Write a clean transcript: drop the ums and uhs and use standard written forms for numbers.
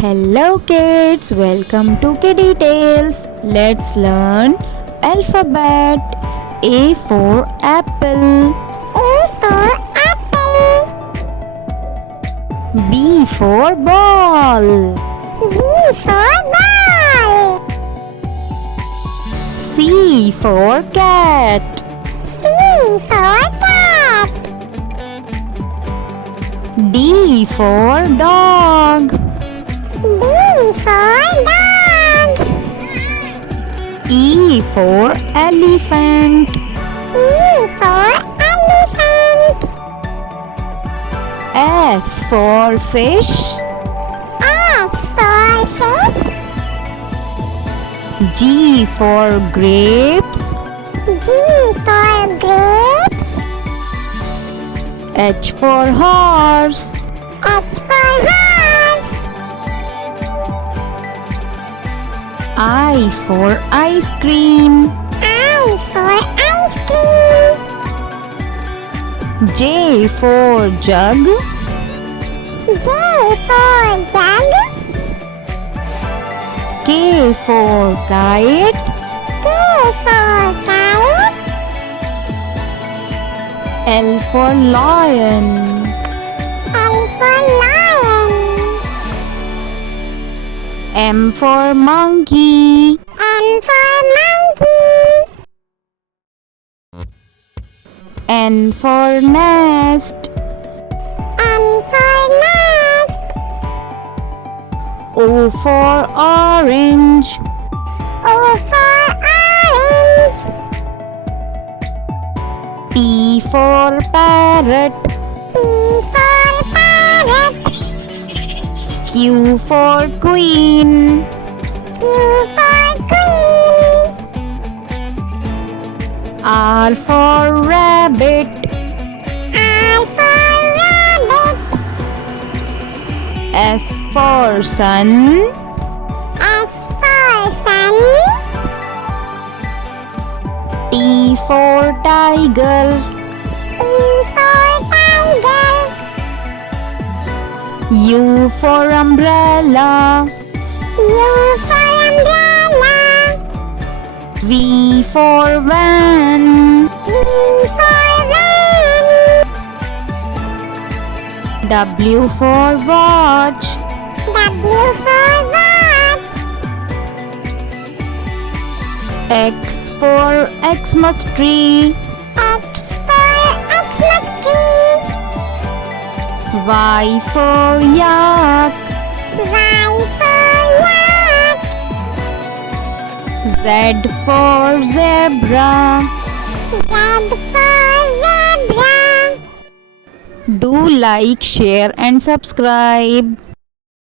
Hello kids, welcome to Kiddie Tales. Let's learn alphabet. A for apple. A for apple. B for ball. B for ball. C for cat. C for cat. D for dog. D for dog. E for elephant. E for elephant. F for fish. F for fish. G for grapes. G for grapes. H for horse. H for horse. I for ice cream. I for ice cream. J for jug. J for jug. K for kite. K for kite. L for lion. L for lion. M for monkey. M for monkey. N for nest. N for nest. O for orange. O for orange. P for parrot. P for parrot. Q for queen. Q for queen. R for rabbit. R for rabbit. S for sun. S for sun. T for tiger. T for tiger. U for umbrella. U for umbrella. V for van. V for van. W for watch. W for watch. X for Xmas tree. X for Xmas tree. Y for yak. Y for yak. Z for zebra. Z for zebra. Do like, share and subscribe.